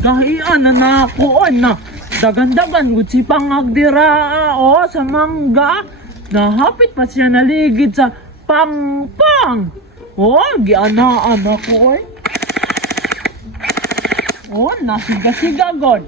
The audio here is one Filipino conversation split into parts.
Gahian na ako na dagan-dagan gud si pangagdira sa mangga. Nahapit pa siya naligid sa pangpang. Gianaan ako nasiga-siga god.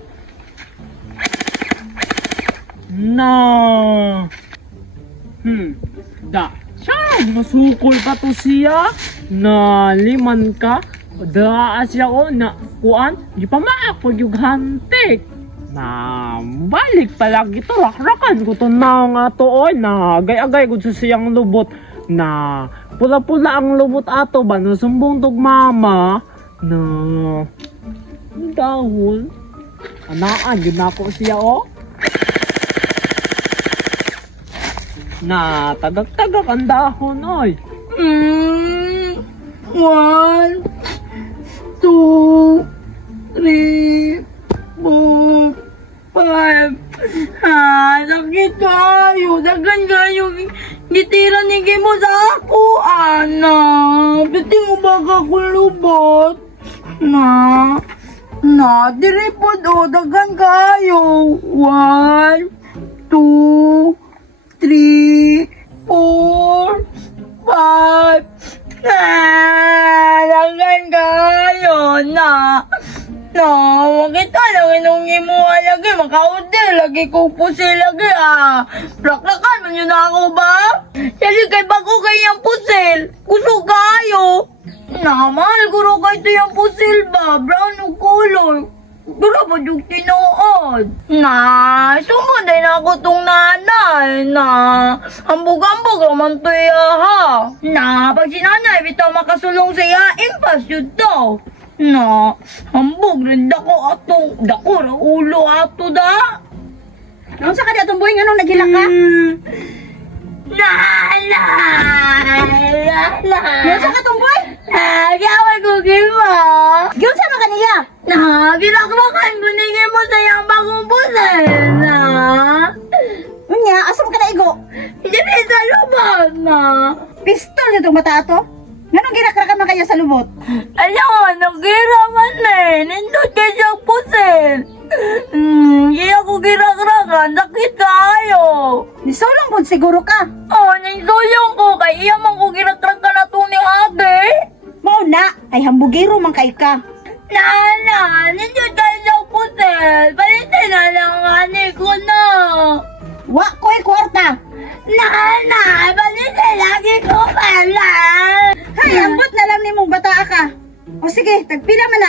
Siya, masukol pa to siya. Na liman ka. Daa siya na kuan. Di pa maakpag yung hantik. Na balik palagi to. Rakrakan ko to na nga to na agay-agay ko sa siyang lubot. Na pula-pula ang lubot ato ba. Na sumbong tog mama. Na dahol. Anaan, yun ako siya na tagak-tagak ang dahon, 1, 2, 3, 4, 5. Sakit kayo. Dagan kayo. Gitira ni mo sa ako, anak. Pati mo ba kakulubot? Diri po dagan kayo. 1, 2, 3, 4, 5. Dagan kayo makita lang inungi mo lagi. Makaudil lagi ko po sila lagi Raklakan man yun ako ba? Sali kay bago kayang pusil. Kusog kayo. Mahal ko rin kayo yung pusil ba? Brown o color. Dura ba yung tinood? Sumod ay na ako tong nanay hambog-hambog naman to pag si nanay bitaw makasulong siya, impas yun to. Hambog rin dako na ulo ato da. Noon sa kanya itong buhay nga nung nagila ka? Noon sa katong buhay? Gawin ko gima. Yun sa mga kaniya? Ginakrakan ko nigay mo sa yung bagong pusil Unya, asam ka na igo? Hindi sa lubot Pistol sa itong mata ato? Ganong ginakrakan man kaya sa lubot? Ayaw, nagiraman nindot kayo siyang pusil. Hindi ako ginakrakan, sakit kayo. Nisulong po siguro ka. Nagsulong ko, kaya iya man ko ginakrakan na itong ni ate. Mao na, ay hambugiro man kayo ka. Nindot kayo siyang pusil. Palitin na lang ani ko Wa ko'y kwarta. Palitin lagi ko pala. Hay, ambot na lang ni mong bata ka. O sige, tagpila man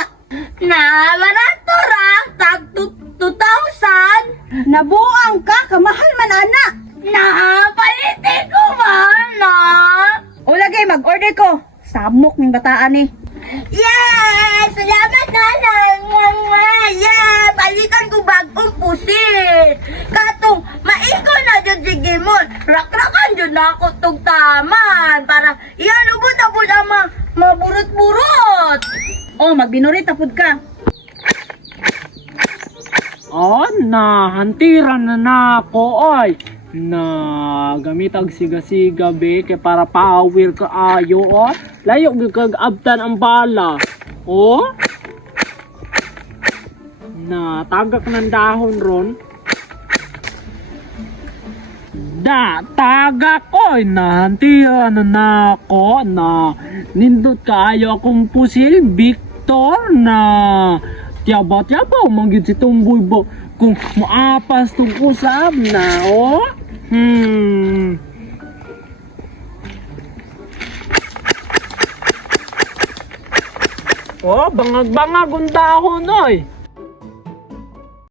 na. Barato ra, tag 2,000. Nabuang ka, kamahal man ana. Palitin ko man O lagay, mag-order ko. Samok ng bataan ni. Yes! Salamat nanay! Balikan ko bagong pusit! Katong, maiko na dyan si Gimon! Rakrakan dyan na ako tong taman! Para iyan ubod-abod ang maburot-burot! Magbinurit tapod ka. Hantiran na ako na gamit ang siga-siga kay para power ka ayo layo gyud abtan ang bala na tagak ng dahon ron tagak na hantiran na ako na nindot kaayo akong pusil Victor na tiyaba-tiyaba manggid si tumboy ba kung maapas tong usab na bangag-bangag ang dahon